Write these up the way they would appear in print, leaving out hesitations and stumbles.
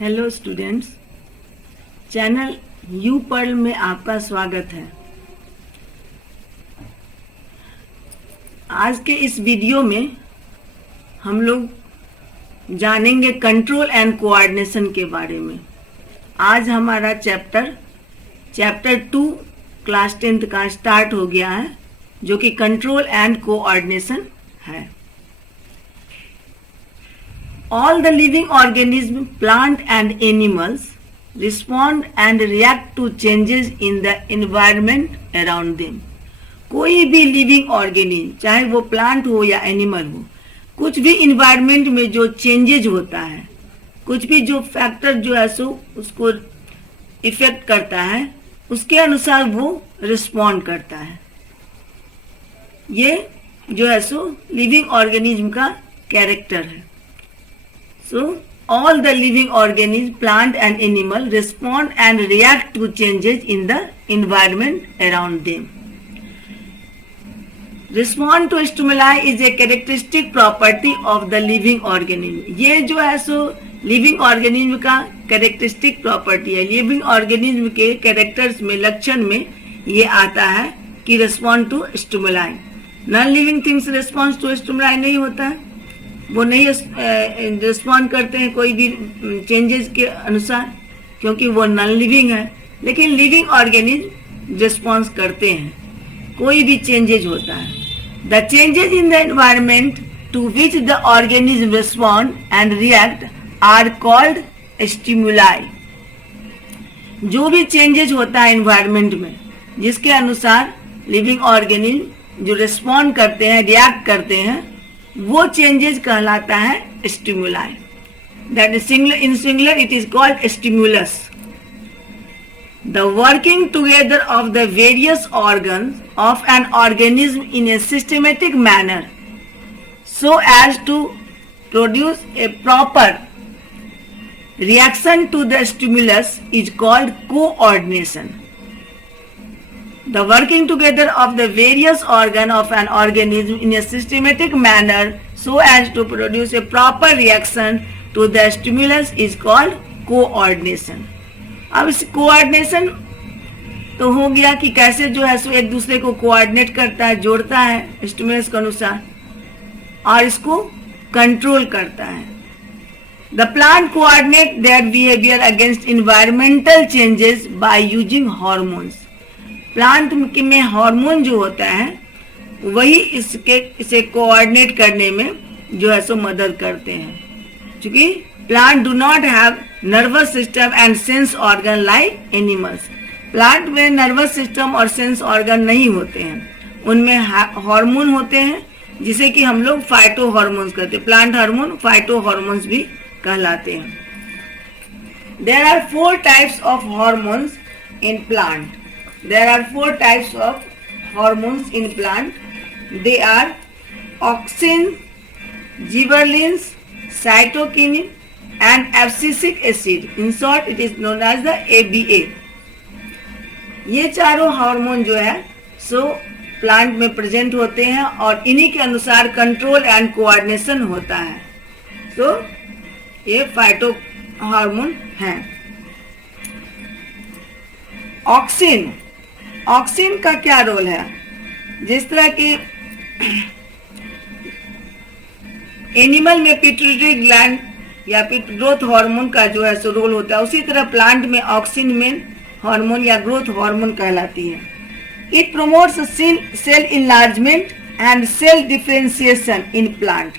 Hello students, channel You Pearl में आपका स्वागत है। आज के इस वीडियो में हम लोग जानेंगे कंट्रोल एंड कोऑर्डिनेशन के बारे में। आज हमारा चैप्टर 2 क्लास 10th का स्टार्ट हो गया है, जो कि कंट्रोल एंड कोऑर्डिनेशन है। All the living organisms, plant and animals, respond and react to changes in the environment around them. कोई भी लिविंग ऑर्गेनिज्म, चाहे वो प्लांट हो या एनिमल हो, कुछ भी इन्वायरमेंट में जो चेंजेज होता है, कुछ भी जो फैक्टर जो है सो उसको इफेक्ट करता है, उसके अनुसार वो रिस्पॉन्ड करता है। ये जो है सो लिविंग ऑर्गेनिज्म का कैरेक्टर है। So, all the living organisms, plant and animal, respond and react to changes in the environment around them. Respond to stimuli is a characteristic property of the living organism. ये जो है सो living organism का characteristic property है। Living organism के characters में, लक्षण में ये आता है कि respond to stimuli. Non living things response to stimuli नहीं होता है, वो नहीं रिस्पॉन्ड करते हैं कोई भी चेंजेस के अनुसार, क्योंकि वो नॉन लिविंग है। लेकिन लिविंग ऑर्गेनिज्म रिस्पॉन्स करते हैं, कोई भी चेंजेज होता है। The changes in the environment to which the organism respond and react are called stimuli. जो भी चेंजेज होता है एनवायरमेंट में, जिसके अनुसार लिविंग ऑर्गेनिज्म जो रिस्पॉन्ड करते हैं, रिएक्ट करते हैं, वो चेंजेस कहलाता है stimuli. That is in singular it is called stimulus. The working together of the various organs of an organism in a systematic manner so as to produce a proper reaction to the stimulus is called coordination. The working together of the various organ of an organism in a systematic manner so as to produce a proper reaction to the stimulus is called coordination. अब इस coordination तो हो गया कि कैसे जो है सो एक दूसरे को कोऑर्डिनेट करता है, जोड़ता है स्टिमुलस के अनुसार और इसको कंट्रोल करता है। The plant coordinate their behavior against environmental changes by using hormones. Plant में हार्मोन जो होता है वही इसे कोऑर्डिनेट करने में जो है सो मदद करते हैं, क्योंकि plant do not have nervous system and sense organ like animals. Plant में नर्वस सिस्टम और सेंस ऑर्गन नहीं होते हैं, उनमें हार्मोन होते हैं जिसे कि हम लोग फाइटो हार्मोन्स कहते हैं। प्लांट हार्मोन फाइटो हार्मोन्स भी कहलाते हैं। There are 4 types of hormones in plant. There are 4 types of hormones in plant. They are auxin, gibberellins, cytokinin, and abscisic acid. In short, it is known as the ABA. ये चारों hormone जो है सो plant में present होते हैं और इन्हीं के अनुसार कंट्रोल एंड कोऑर्डिनेशन होता है। तो ये फाइटो हार्मोन हैं। ऑक्सिन, ऑक्सिन का क्या रोल है? जिस तरह की एनिमल में पिट्यूटरी ग्लैंड या ग्रोथ हार्मोन का जो है सो रोल होता है, उसी तरह प्लांट में ऑक्सिन में हार्मोन या ग्रोथ हार्मोन कहलाती है। It promotes cell enlargement and cell differentiation in plant.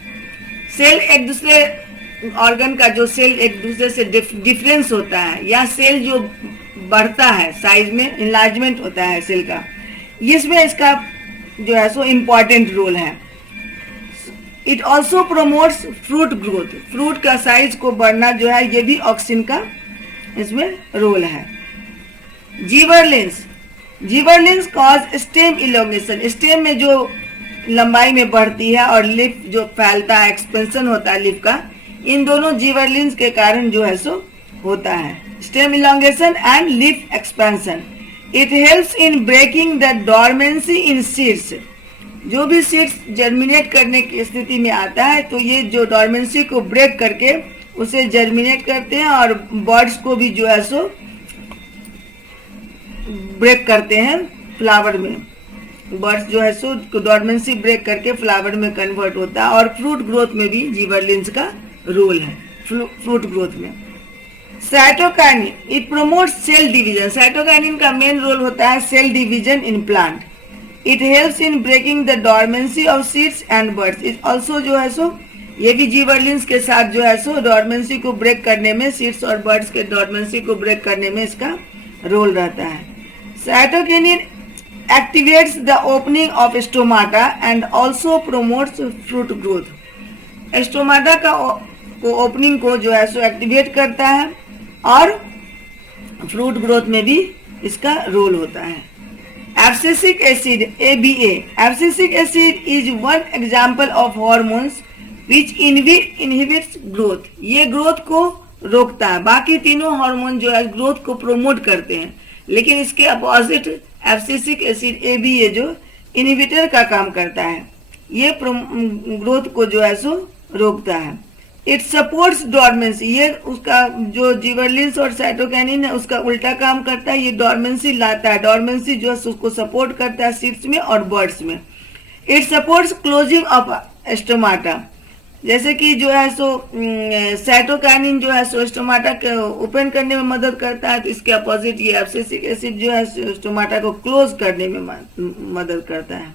Cell एक दूसरे ऑर्गन का जो सेल एक दूसरे से डिफरेंस होता है या सेल जो बढ़ता है साइज में, इनलार्जमेंट होता है सेल का, इसमें इसका जो है सो इम्पॉर्टेंट रोल है। It also promotes fruit growth. Fruit का साइज को बढ़ना जो है ये भी ऑक्सिन का इसमें रोल है। Gibberellins, gibberellins cause stem elongation. Stem में जो लंबाई में बढ़ती है और लिफ जो फैलता है, एक्सपेंशन होता है लिफ का, इन दोनों जिबरलिन्स के कारण जो है सो होता है। Stem elongation and leaf expansion. It helps in breaking the dormancy in seeds. जो भी सीड्स जर्मिनेट करने की स्थिति में आता है तो ये जो डॉर्मेंसी को ब्रेक करके उसे जर्मिनेट करते हैं और बर्ड्स को भी जो है सो ब्रेक करते हैं फ्लावर में। बर्ड्स जो है सो डॉर्मेंसी ब्रेक करके फ्लावर में कन्वर्ट होता है। और फ्रूट ग्रोथ में भी जिबरलिंस का रोल है। फ्रूट ग्रोथ में cytokinin, it promotes cell division. Cytokinin का मेन रोल होता है cell division in plant. It helps in breaking the dormancy of seeds and buds. It also जो है सो ये भी जिबरलिंस के साथ जो है सो डॉर्मेंसी को ब्रेक करने में, सीड्स और बर्ड्स के डॉर्मेंसी को ब्रेक करने में इसका रोल रहता है। Cytokinin activates the opening of stomata and also promotes fruit growth. Stomata का ओपनिंग को जो है सो एक्टिवेट करता है और फ्रूट ग्रोथ में भी इसका रोल होता है। Abscisic acid ABA, abscisic acid is one example of hormones which inhibits growth. ये ग्रोथ को रोकता है। बाकी तीनों हार्मोन जो है ग्रोथ को प्रोमोट करते हैं, लेकिन इसके अपोजिट एब्सिसिक एसिड ABA जो इनहिबिटर का काम करता है, ये ग्रोथ को जो है सो रोकता है। इट सपोर्ट्स डॉर्मेंसी, ये उसका जो जिबरलिंस और साइटोकाइनिन है उसका उल्टा काम करता है। ये डॉर्मेंसी लाता है, डॉर्मेंसी जो है उसको सपोर्ट करता है सीड्स में और बर्ड्स में। It supports closing of stomata, जैसे कि जो है सो साइटोकाइनिन जो है सो स्टोमाटा को ओपन करने में मदद करता है, तो इसके अपोजिट ये एब्सिसिक एसिड जो है स्टोमाटा को क्लोज करने में मदद करता है।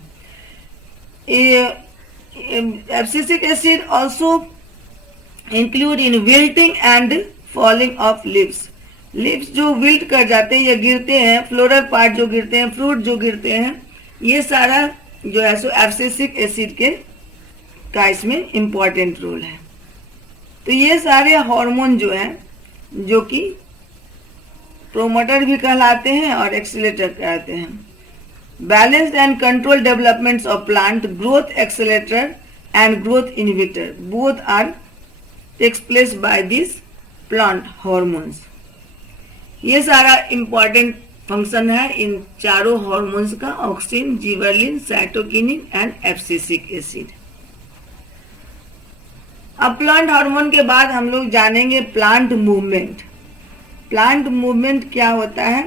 Abscisic acid also include in wilting and falling of leaves. Leaves जो विल्ट कर जाते हैं या गिरते हैं, फ्लोरल पार्ट जो गिरते हैं, फ्रूट जो गिरते हैं, ये सारा जो है सो एब्सिसिक एसिड के का इसमें इम्पॉर्टेंट रोल है। तो ये सारे हार्मोन जो हैं जो कि प्रोमोटर भी कहलाते हैं और एक्सीलेटर कहलाते हैं। Balanced and control developments of plant, growth accelerator and growth inhibitor both are takes place by this plant hormones. ये सारा इम्पॉर्टेंट फंक्शन है इन चारों हार्मोन्स का, auxin, gibberellin, cytokinin and abscisic acid. अब प्लांट हार्मोन के बाद हम लोग जानेंगे प्लांट मूवमेंट। प्लांट मूवमेंट क्या होता है,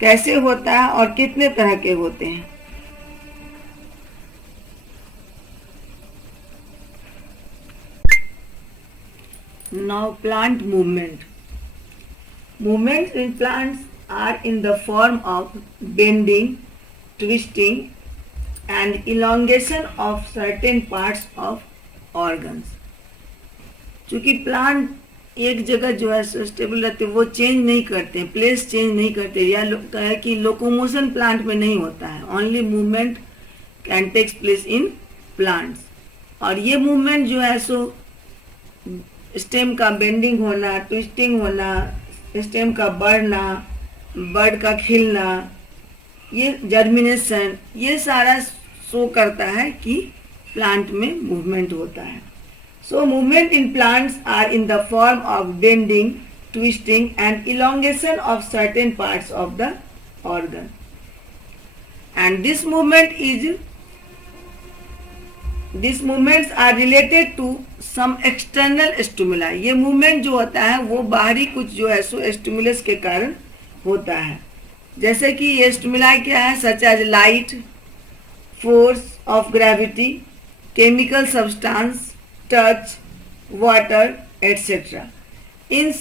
कैसे होता है और कितने तरह के होते हैं। Now plant movement. Movements in plants are in the form of bending, twisting and elongation of certain parts of organs. चूंकि प्लांट एक जगह जो है स्टेबल रहते, वो चेंज नहीं करते, प्लेस चेंज नहीं करते, या कहे कि लोकोमोशन प्लांट में नहीं होता है। Only movement can takes place in plants. और ये मूवमेंट जो है सो स्टेम का बेंडिंग होना, ट्विस्टिंग होना, स्टेम का बढ़ना, बर्ड का खिलना, ये जर्मिनेशन, ये सारा शो करता है कि प्लांट में मूवमेंट होता है। So movement in plants are in the form of bending, twisting and elongation of certain parts of the organ. And these movements are related to some external stimuli. ये movement जो होता है वो बाहरी कुछ जो है सो stimulus के कारण होता है। जैसे कि ये stimuli क्या है, such as light, force of gravity, chemical substance, touch, water etcetera. इन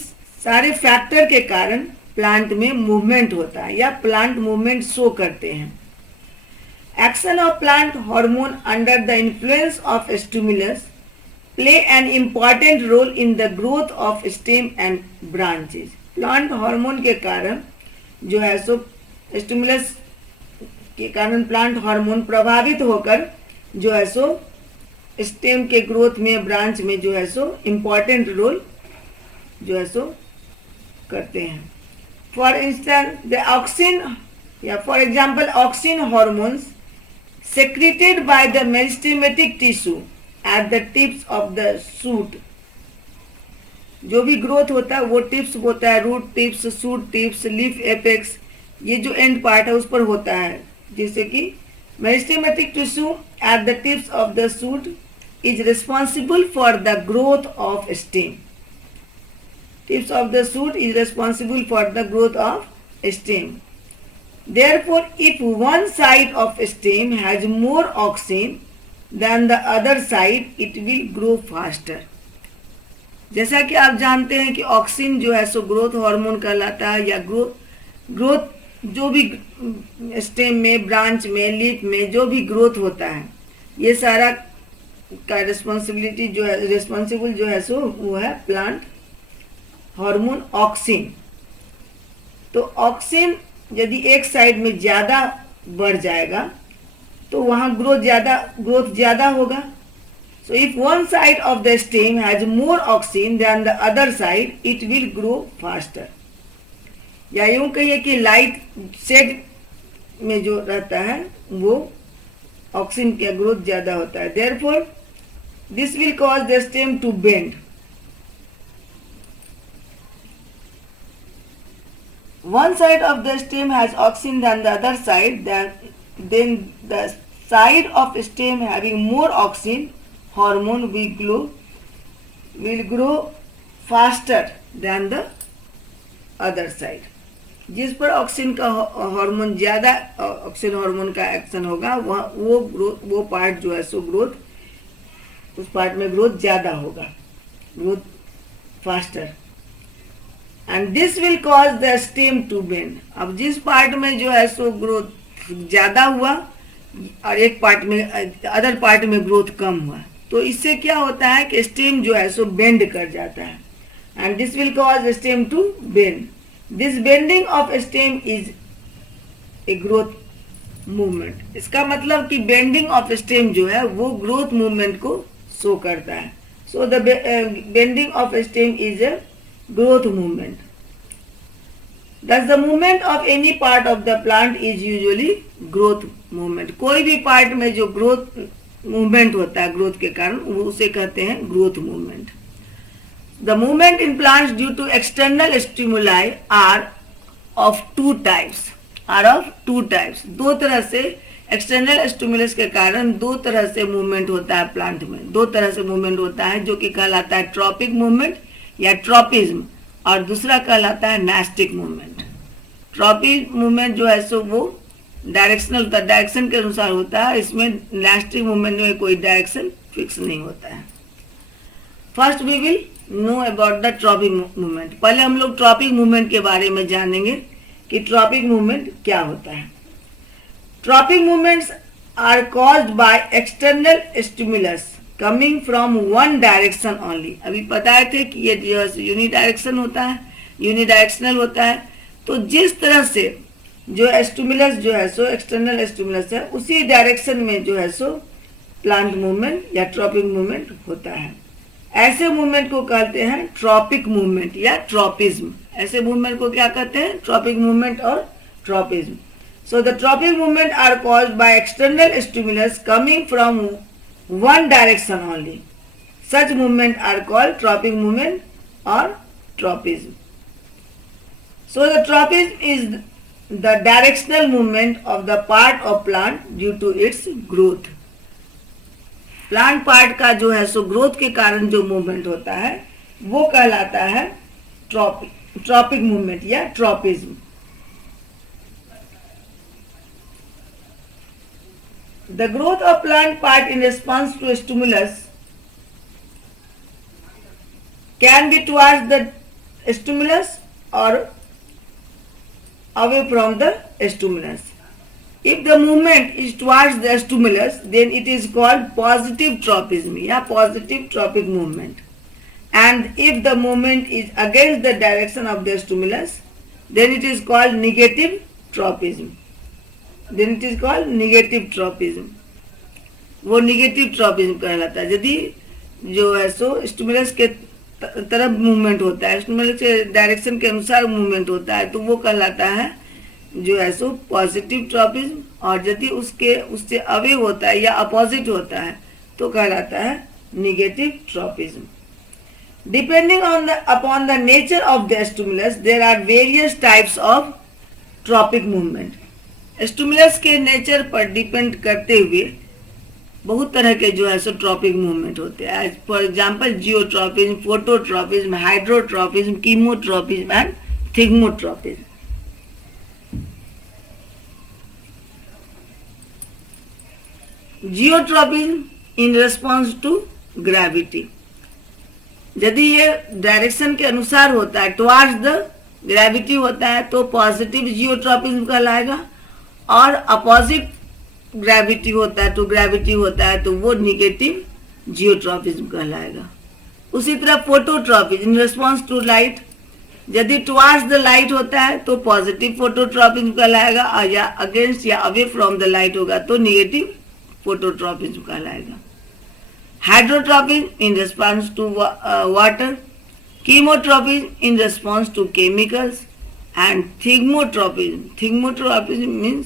सारे फैक्टर के कारण प्लांट में मूवमेंट होता है या प्लांट मूवमेंट शो करते हैं। Action of plant hormone under the influence of stimulus play an important role in the growth of stem and branches. Plant hormone के कारण जो है सो स्टिमुलस के कारण प्लांट हार्मोन प्रभावित होकर जो है सो स्टेम के ग्रोथ में, ब्रांच में जो है सो इम्पॉर्टेंट रोल जो है सो करते हैं। फॉर इंस्टेंस द ऑक्सिन या for example auxin hormones secreted by the meristematic tissue at the tips of the shoot. जो भी ग्रोथ होता है वो टिप्स होता है, root tips, shoot tips, leaf apex, ये जो एंड पार्ट है उस पर होता है। जैसे कि meristematic tissue at the tips of the shoot is responsible for the growth of stem. tips of the shoot is responsible for the growth of stem. Therefore, if one side of stem has more auxin than the other side, it will grow faster. जैसा कि आप जानते हैं कि auxin जो है सो growth hormone कहलाता है, या ग्रोथ जो भी स्टेम में, ब्रांच में, लीफ में जो भी ग्रोथ होता है, ये सारा का रिस्पॉन्सिबिलिटी जो है, रिस्पॉन्सिबल जो है सो वो है प्लांट हार्मोन ऑक्सिन. तो ऑक्सिन यदि एक साइड में ज़्यादा बढ़ जाएगा तो वहाँ ग्रोथ ज़्यादा होगा. So if one side of the stem has more auxin than the other side, it will grow faster. या यूं कहिए कि लाइट शेड में जो रहता है वो ऑक्सिन का ग्रोथ ज्यादा होता है. Therefore, this will cause the stem to bend. One side of the stem has auxin than the other side, then the side of stem having more auxin hormone will grow faster than the other side. जिस पर auxin का hormone ज्यादा, auxin hormone का action होगा, वो part जो है सो ग्रोथ, उस पार्ट में ग्रोथ ज्यादा होगा, growth faster. And this will cause the stem to bend. अब जिस पार्ट में जो है सो ग्रोथ ज्यादा हुआ और एक पार्ट में, अदर पार्ट में ग्रोथ कम हुआ, तो इससे क्या होता है कि स्टेम जो है सो बेंड कर जाता है. And this will cause stem to bend. This bending of stem is a growth movement. इसका मतलब कि बेंडिंग ऑफ स्टेम जो है वो ग्रोथ मूवमेंट को शो करता है. So the bending of stem is A growth movement. Thus the movement of any part of the plant is usually growth movement. कोई भी पार्ट में जो ग्रोथ मूवमेंट होता है ग्रोथ के कारण, वो उसे कहते हैं growth movement. The movement in plants due to external stimuli are of two types. दो तरह से एक्सटर्नल स्टिमुलस के कारण दो तरह से मूवमेंट होता है प्लांट में. दो तरह से मूवमेंट होता है जो कि कहलाता है ट्रॉपिक मूवमेंट या ट्रॉपिज्म, और दूसरा कहलाता है नास्टिक मूवमेंट. ट्रॉपिक मूवमेंट जो है सो वो डायरेक्शनल होता है, डायरेक्शन के अनुसार होता है. इसमें नास्टिक मूवमेंट में कोई डायरेक्शन फिक्स नहीं होता है. First we will know about the tropic movement. पहले हम लोग ट्रॉपिक मूवमेंट के बारे में जानेंगे कि ट्रॉपिक मूवमेंट क्या होता है. Tropic movements are caused by external stimulus coming from one direction only. अभी बताए थे कि ये जो है यूनिडायरेक्शन होता है, यूनिडायरेक्शनल होता है. तो जिस तरह से जो स्टिमुलस जो है सो एक्सटर्नल स्टिमुलस है, उसी डायरेक्शन में जो है सो प्लांट मूवमेंट या ट्रॉपिक मूवमेंट होता है. ऐसे मूवमेंट को कहते हैं ट्रॉपिक मूवमेंट या ट्रॉपिज्म. ऐसे मूवमेंट को क्या कहते हैं? ट्रॉपिक मूवमेंट और tropism. So the tropic movement are caused by external stimulus coming from one direction only. Such movement are called tropic movement or tropism. So the tropism is the directional movement of the part of plant due to its growth. Plant part का जो है सो growth के कारण जो movement होता है वो कहलाता है ट्रॉपिक मूवमेंट या tropism. The growth of plant part in response to stimulus can be towards the stimulus or away from the stimulus. If the movement is towards the stimulus, then it is called positive tropism या positive tropic movement. And if the movement is against the direction of the stimulus, then it is called negative tropism. Then it is called negative tropism. वो negative tropism कहलाता है. यदि जो है सो stimulus के तरफ movement होता है, स्टिमुलस के डायरेक्शन के अनुसार मूवमेंट होता है, तो वो कहलाता है जो है सो पॉजिटिव ट्रॉपिज्म. और यदि उससे अवे होता है या अपोजिट होता है तो कहलाता है negative tropism. Depending on upon the nature of the stimulus there are various types of tropic movement. Stimulus के नेचर पर डिपेंड करते हुए बहुत तरह के जो है सो ट्रॉपिक मूवमेंट होते हैं. As for example geotropism, phototropism, hydrotropism, chemotropism and thigmotropism. Geotropism in response to gravity. यदि ये डायरेक्शन के अनुसार होता है, टुवार्ड्स द ग्रेविटी होता है, तो पॉजिटिव जियोट्रॉपिज्म कहलाएगा. और अपोजिट ग्रेविटी होता है, तो ग्रेविटी होता है, तो वो निगेटिव जियोट्रॉपिज्म कहलाएगा. उसी तरह phototropism in response to light. यदि टुवार्ड्स द लाइट होता है तो पॉजिटिव फोटोट्रॉपिज्म कहलाएगा, और या अगेंस्ट या अवे फ्रॉम द लाइट होगा तो निगेटिव फोटोट्रॉपिज्म कहलाएगा. Hydrotropism in response to water, chemotropism in response to chemicals and thigmotropism means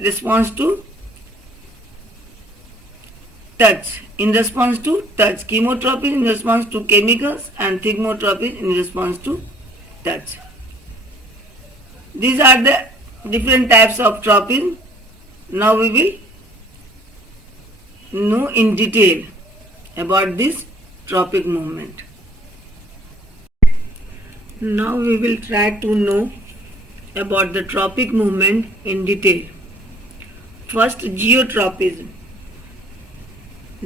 response to touch, in response to touch. Chemotropin in response to chemicals and thigmotropin in response to touch. These are the different types of tropin. Now we will know in detail about this tropic movement. Now we will try to know about the tropic movement in detail. First, geotropism.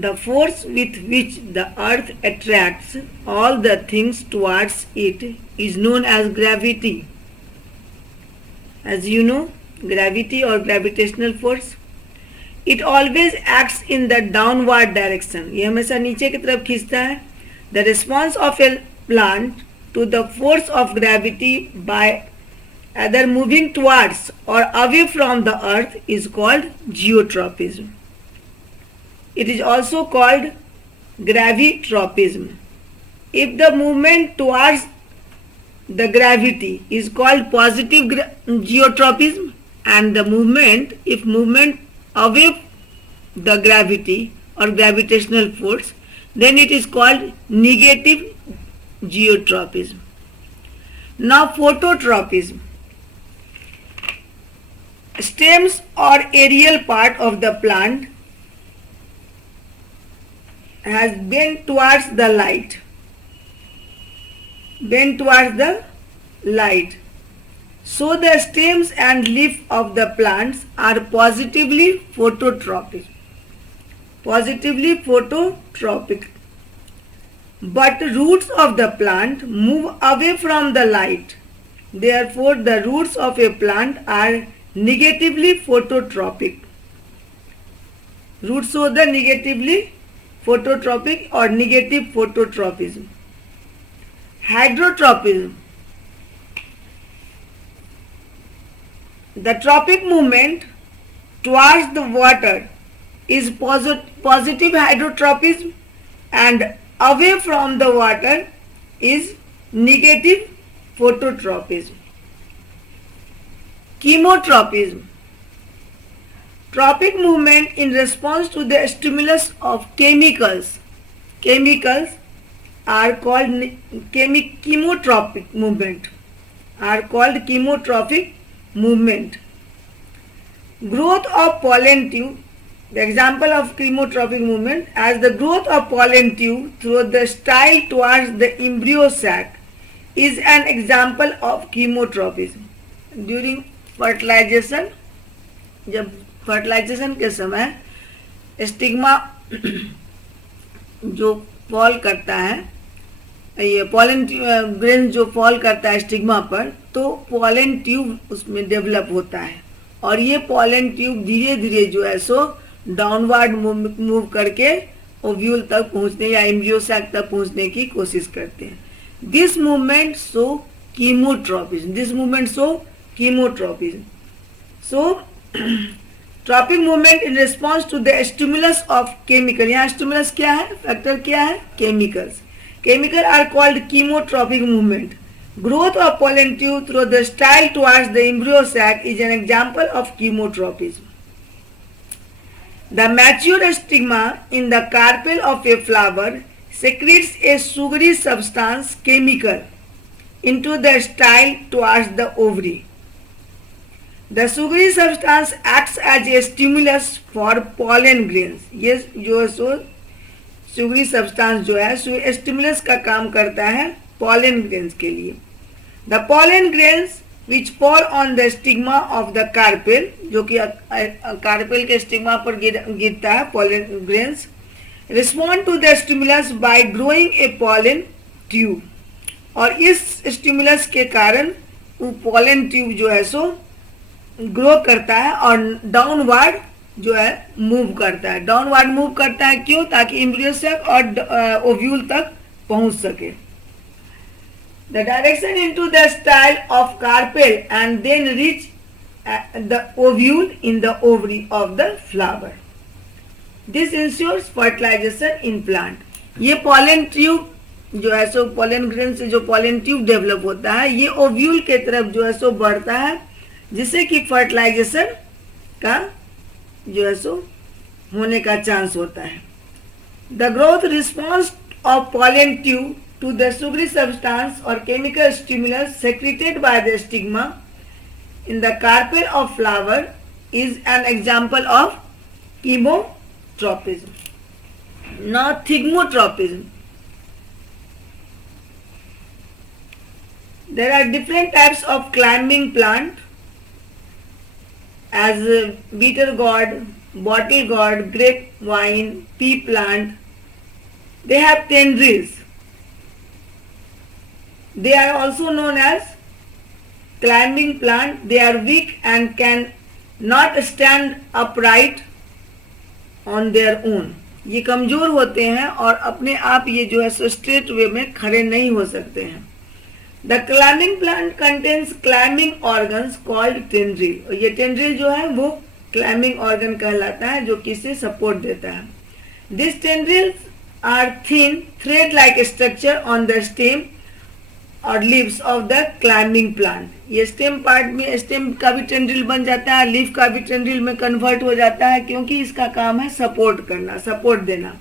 The force with which the earth attracts all the things towards it is known as gravity. As you know, gravity or gravitational force, it always acts in the downward direction. ये हमेशा नीचे की तरफ खींचता है. The response of a plant to the force of gravity by either moving towards or away from the earth is called geotropism. It is also called gravitropism. If the movement towards the gravity is called positive geotropism, and the movement, if movement away the gravity or gravitational force, then it is called negative geotropism. Now, phototropism. Stems or aerial part of the plant has bent towards the light. So the stems and leaf of the plants are positively phototropic. But roots of the plant move away from the light. Therefore, the roots of a plant are negatively phototropic. Roots of the negatively phototropic or negative phototropism. Hydrotropism. The tropic movement towards the water is positive hydrotropism, and away from the water is negative phototropism. Chemotropism. Tropic movement in response to the stimulus of chemicals. Chemicals are called chemotropic movement. Growth of pollen tube. The example of chemotropic movement as the growth of pollen tube through the style towards the embryo sac is an example of chemotropism. During fertilization, जब fertilisation के समय stigma जो fall करता है, ये pollen grain जो fall करता है स्टिग्मा पर, तो पॉलन ट्यूब उसमें डेवलप होता है, और ये पॉलन ट्यूब धीरे धीरे जो है सो डाउनवर्ड मूव करके ओव्यूल तक पहुंचने या एम्ब्रियो सैक तक पहुंचने की कोशिश करते हैं. This movement show chemotropism. So tropic movement in response to the stimulus of chemical. यहाँ स्टिमुलस क्या है, फैक्टर क्या है, chemicals. Chemical are called chemotropic movement. Growth of pollen tube through the style towards the embryo sac is an example of chemotropism. The mature stigma in the carpel of a flower secretes a sugary substance, chemical, into the style towards the ovary. The sugary substance acts as a stimulus for pollen grains. ये जो है सो Sugri substance जो है stimulus का काम करता है pollen grains के लिए. The pollen grains which fall on the stigma of the carpel, जो कि कार्पेल के स्टिग्मा पर गिरता है pollen grains, respond to the stimulus by growing a pollen tube. और इस स्टिमुलस के कारण वो pollen tube जो है सो ग्रो करता है और डाउनवर्ड जो है मूव करता है. डाउनवर्ड मूव करता है क्यों? ताकि एम्ब्रियो तक और ओव्यूल तक पहुंच सके. The direction into the style of carpel and then reach the ovule in the ovary of the flower. This ensures fertilization in plant. ये pollen tube जो है सो pollen grain से जो pollen tube डेवलप होता है ये ओव्यूल के तरफ जो है सो बढ़ता है जिससे कि फर्टिलाइजेशन का जो है सो होने का चांस होता है. The growth response of pollen tube to the sugary substance or chemical stimulus secreted by the stigma in the carpel of flower is an example of chemotropism. Now thigmotropism. There are different types of climbing plant as bitter gourd, bottle gourd, grapevine, pea plant. They have tendrils. They are also known as climbing plant. They are weak and can not stand upright on their own. ये कमजोर होते हैं और अपने आप ये जो है सो स्ट्रेट वे में खड़े नहीं हो सकते हैं. The climbing plant contains climbing organs called tendril. और ये tendril जो है वो climbing organ कहलाता है जो कि इसे सपोर्ट देता है. These tendrils are thin thread-like structure on the stem और leaves of the climbing plant. ये स्टेम पार्ट में स्टेम का भी टेंड्रिल बन जाता है, लीफ का भी टेंड्रिल में कन्वर्ट हो जाता है क्योंकि इसका काम है सपोर्ट करना, सपोर्ट देना.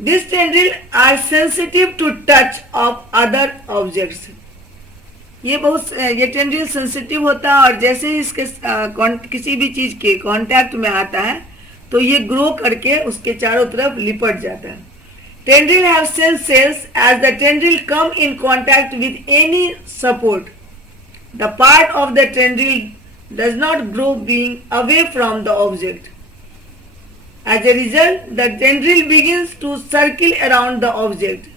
This tendril are sensitive to touch of other objects. ये टेंड्रिल सेंसिटिव होता है और जैसे ही इसके किसी भी चीज के कांटेक्ट में आता है तो ये ग्रो करके उसके चारों तरफ लिपट जाता है. Tendril have sense cells. As the tendril come in contact with any support, the part of the tendril does not grow being away from the object. As a result, the tendril begins to circle around the object.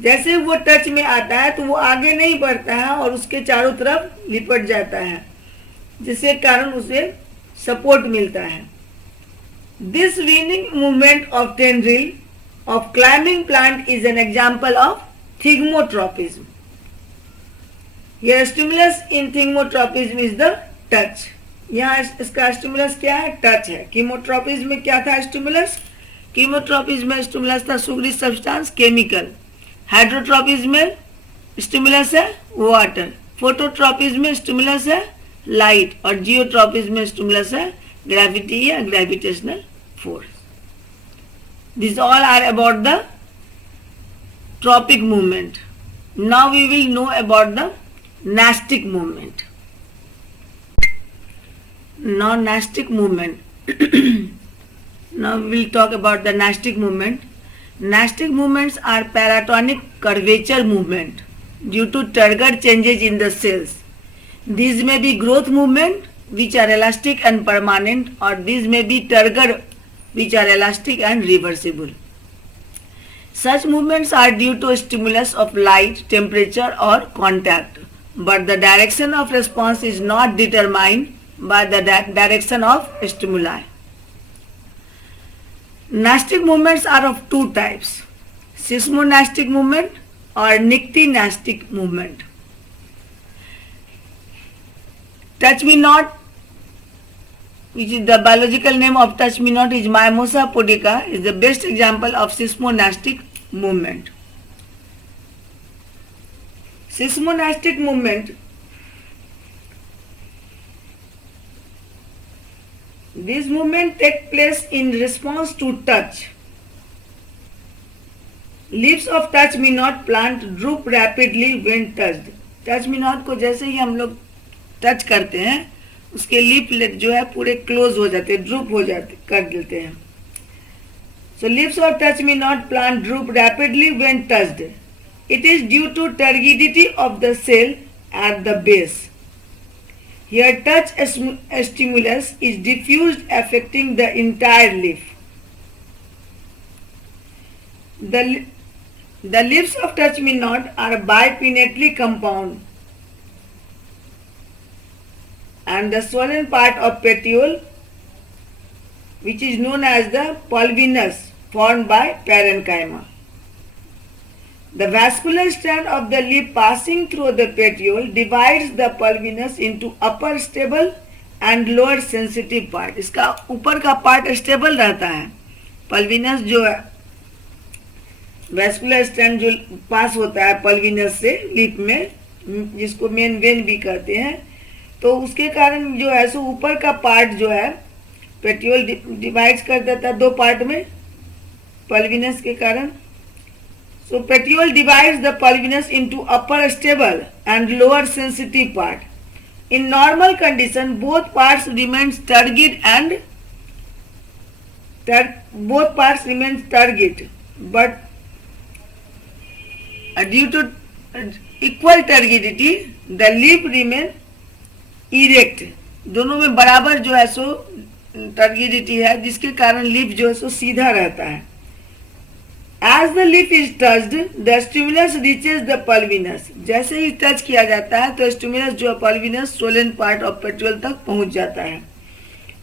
जैसे वो touch में आता है तो वो आगे नहीं बढ़ता है और उसके चारों तरफ लिपट जाता है जिसके कारण उसे सपोर्ट मिलता है. This winning movement of tendril of climbing plant is an example of thigmotropism. Here stimulus in thigmotropism is the touch. यहाँ इसका स्टिमुलस क्या है? टच है. कीमोट्रोपिज्म में क्या था स्टिमुलस? कीमोट्रोपिज्म में स्टिमुलस था सुगरी सब्सटेंस केमिकल. हाइड्रोट्रोपिज्म में स्टिमुलस है वाटर. फोटोट्रोपिज्म में स्टिमुलस है लाइट और जियोट्रोपिज्म में स्टिमुलस है ग्रेविटी या gravitational force. These all are about the tropic movement. Now we will know about the nastic movement. Now nastic movement. Now we will talk about the nastic movement. Nastic movements are paratonic curvature movement due to turgor changes in the cells. These may be growth movement which are elastic and permanent, or these may be turgor which are elastic and reversible. Such movements are due to stimulus of light, temperature or contact, but the direction of response is not determined by the direction of stimuli. Nastic movements are of two types: seismonastic movement or nyctinastic movement. Touch me not, which is the biological name of touch me not, is Mimosa pudica, is the best example of seismonastic movement. Seismonastic movement, this movement takes place in response to touch. Leaves of touch me not plant droop rapidly when touched. touch me not को जैसे ही हम लोग touch करते हैं उसके lip जो है पूरे क्लोज हो जाते, ड्रूप हो जाते, कर देते हैं. So leaves of touch me not plant droop rapidly when touched. It is due to turgidity of the cell at the base. Here touch stimulus is diffused affecting the entire leaf. The leaves of touch me not are bipinnately compound and the swollen part of petiole, which is known as the pulvinus, formed by parenchyma. The vascular strand of the leaf passing through the petiole divides the pulvinus into upper stable and lower sensitive part. इसका ऊपर का part stable रहता है. Pulvinus जो है vascular strand जो पास होता है पल्विनस से लीफ में, जिसको मेन वेन भी कहते हैं, तो उसके कारण जो है सो ऊपर का पार्ट जो है पेटियोल डिवाइड कर देता है दो पार्ट में पल्विनस के कारण. So petiole divides the pulvinus into upper stable and lower sensitive part. In normal condition, both parts remain turgid and but due to equal turgidity, the leaf remain erect. दोनों में बराबर जो है सो टर्गिडिटी है, जिसके कारण लीफ जो है सो सीधा रहता है. As the leaf is touched, the stimulus reaches the pulvinus. जैसे ही टच किया जाता है तो स्टिमुलस जो है pulvinus swollen part of petiole तक पहुंच जाता है.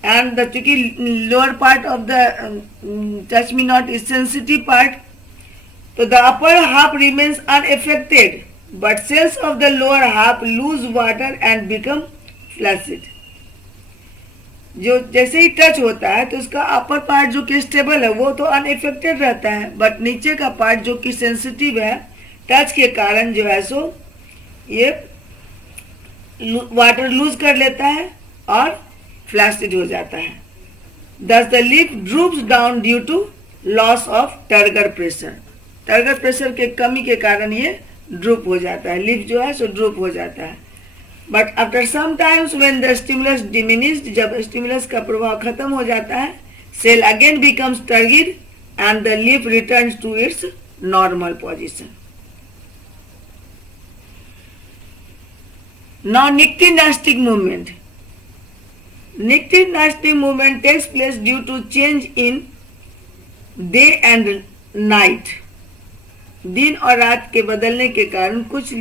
एंड चूंकि lower part of the touch me not is sensitive part, तो the upper half remains unaffected but cells of the lower half lose water and become flaccid. जो जैसे ही touch होता है तो उसका अपर पार्ट जो कि स्टेबल है वो तो अनइफेक्टेड रहता है, बट नीचे का पार्ट जो कि सेंसिटिव है टच के कारण जो है सो ये वाटर लूज कर लेता है और फ्लैसिड हो जाता है. Thus the leaf droops down due to loss of turgor pressure. Turgor pressure के कमी के कारण ये ड्रूप हो जाता है, लीफ जो है सो ड्रूप हो जाता है. But after some times when the stimulus diminished, जब स्टिमुलस का प्रभाव खत्म हो जाता है, cell again becomes turgid and the leaf returns to its normal position. Now nyctinastic movement. Nyctinastic movement takes place due to change in day and night. दिन और रात के बदलने के कारण कुछ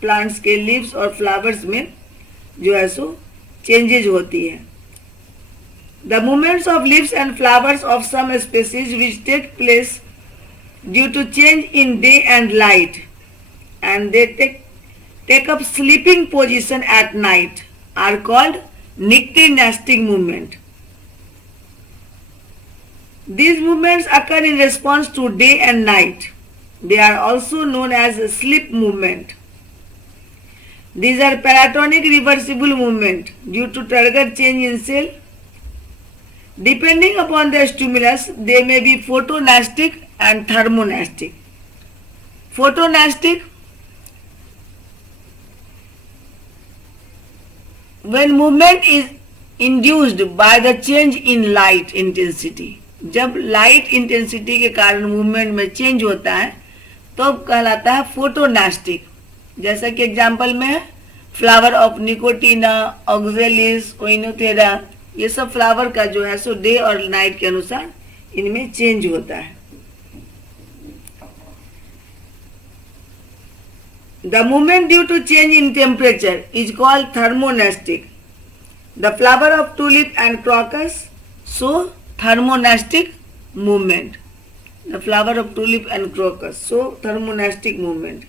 प्लांट्स के लीव्स और फ्लावर्स में जो है सो चेंजेज होती है. The movements of leaves and flowers of some species which take place due to change in day and light and they take up sleeping position at night are called nyctinastic movement. These movements occur in response to day and night. They are also known as sleep movement. These are paratonic reversible movement due to turgor change in cell. Depending upon the stimulus, they may be photonastic and thermonastic. Photonastic, when movement is induced by the change in light intensity. जब light intensity के कारण movement में change होता है तो कहलाता है फोटोनास्टिक. जैसा कि एग्जाम्पल में है फ्लावर ऑफ निकोटीना, ऑक्जेलिस, ओइनोथेरा, ये सब फ्लावर का जो है सो डे और नाइट के अनुसार इनमें चेंज होता है. The movement due to change in temperature is called thermonastic. The flower of tulip and crocus so thermonastic movement. The flower of tulip and crocus, so thermonastic movement.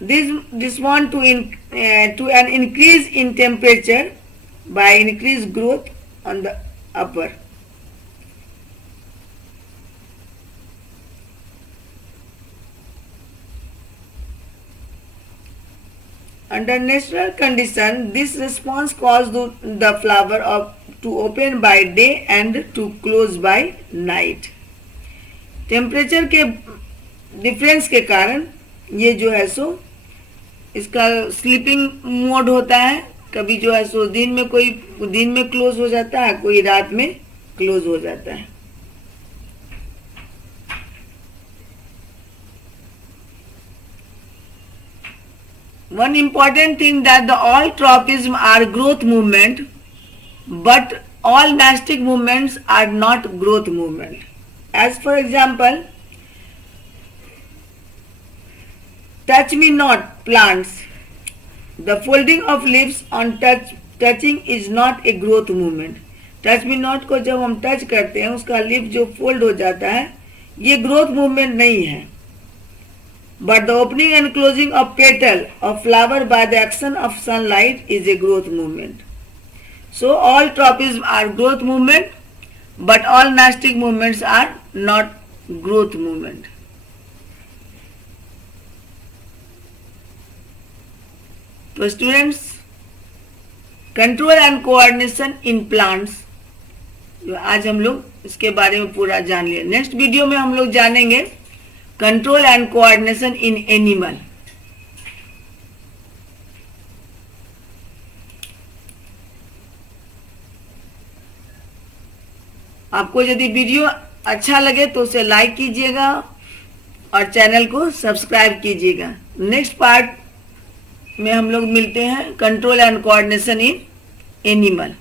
This respond to an increase in temperature by increased growth on the upper. Under natural condition, this response caused the flower to open by day and to close by night. Temperature के difference के कारण ये जो है सो इसका sleeping mode होता है, कभी जो है सो दिन में क्लोज हो जाता है, कोई रात में क्लोज हो जाता है। One important thing that the all tropism are growth movement, but all nastic movements are not growth movement. As for example, touch me not plants. The folding of leaves on touching is not a growth movement. Touch me not को जब हम touch करते हैं उसका leaf जो fold हो जाता है, ये ग्रोथ मूवमेंट नहीं है। But the opening and closing of petal of flower by the action of sunlight is a growth movement. So all tropism are growth movement, but all nastic movements are not growth movement. तो students, control and coordination in plants, जो आज हम लोग इसके बारे में पूरा जान लिया। नेक्स्ट वीडियो में हम लोग जानेंगे control and coordination in animal. आपको यदि वीडियो अच्छा लगे तो उसे लाइक कीजिएगा और चैनल को सब्सक्राइब कीजिएगा। नेक्स्ट पार्ट में हम लोग मिलते हैं, control and coordination in animal.